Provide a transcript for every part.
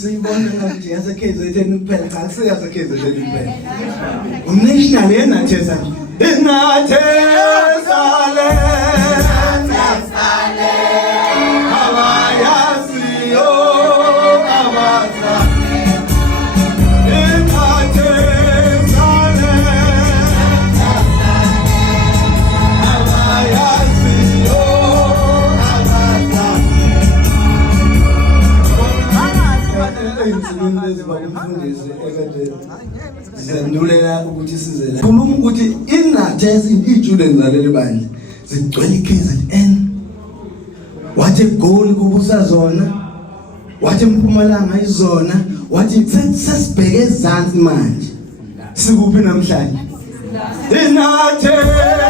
siyibona ngathi yase KZN kuphela cha siyase KZN kuphela umnational yenatheza inathezale awayasiyo abaza inathezale awayasiyo abaza eyinsimini leziba umfundisi ekade zendulela ukuthi size la khuluma ukuthi inathezi ijule ngizaleli bandla zigcwele KZN wathi goal kubusa zona wathi Mpumalanga izona wathi sesibheke ezantsi manje sikuphi namhlanje inathezi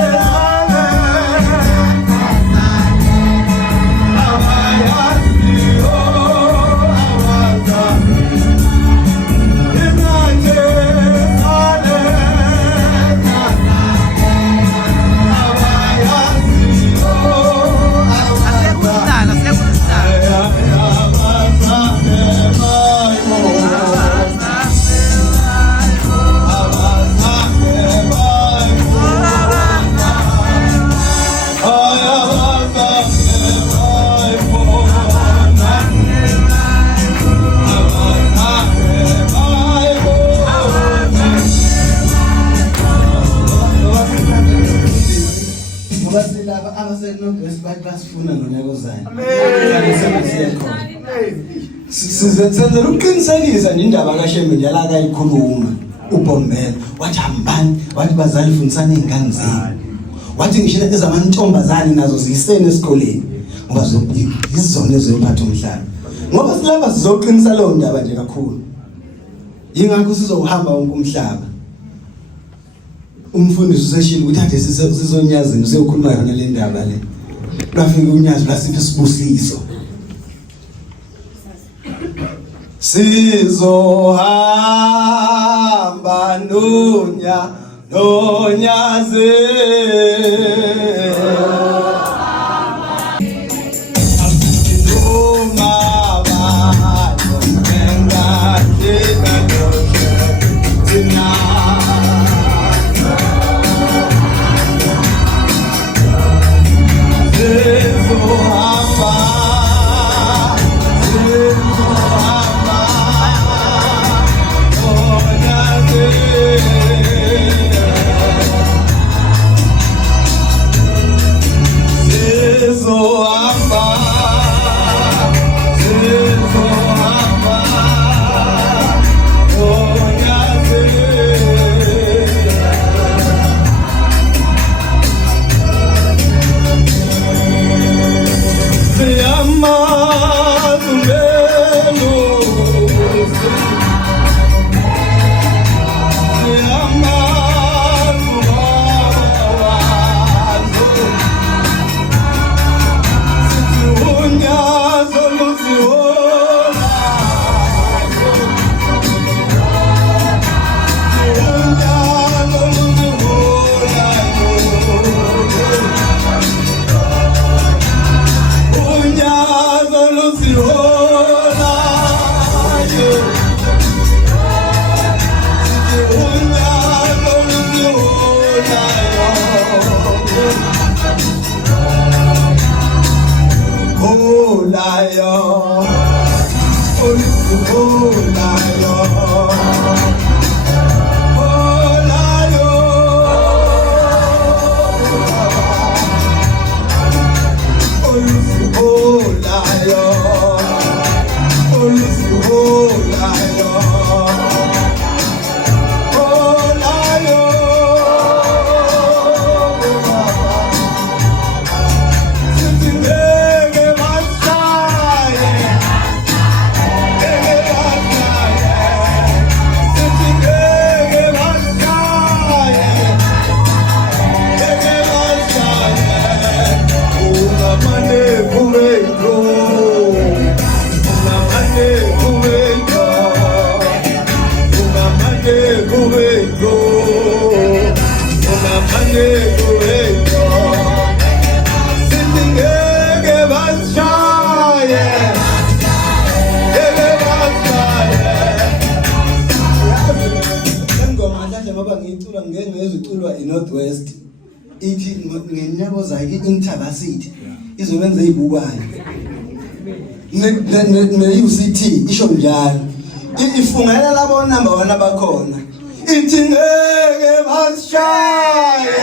basifuna ngonyaka ozayo. Sizenzela ukuqinisekisa indaba kaShembe njalo akayikhuluma uBombela wathi hambani wathi bazali fundisana izingane zenu wathi ngisho ezamantombazane nazo ziyisene esikoleni ngoba izizona ezophatha umhlaba ngoba silapha sizoqinisa leyo ndaba nje kakhulu yingakho sizohamba wonke umhlaba umfundisi useshilo ukuthi ade sizonyazini siyokhuluma yona le ndaba le bafika unyazo lasiphe isibusiso sizohamba nonyaze oza i-intervarsity izobenza izibukwane ne-UCT isho njalo ifungela labo number 1 abakhona ithi ngeke bashaye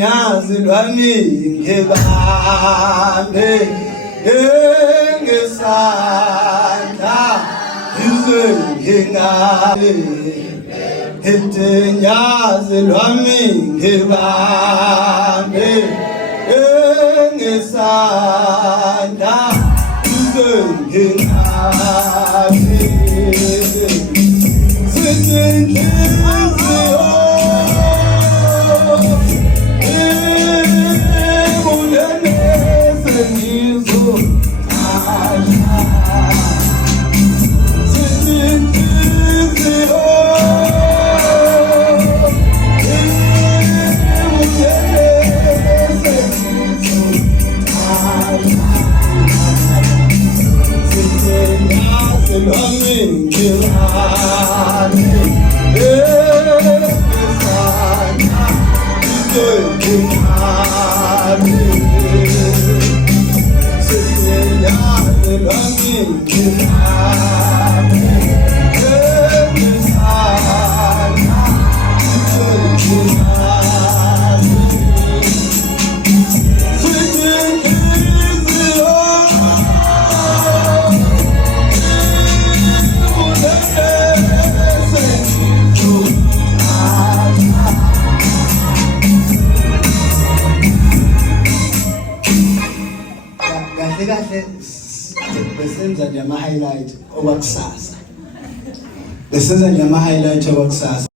Nyazi lwami ngebambe engesandla ize ngingale nyazi lwami ngebambe engesandla ize ngingale besenza nje ama-highlight obakusasa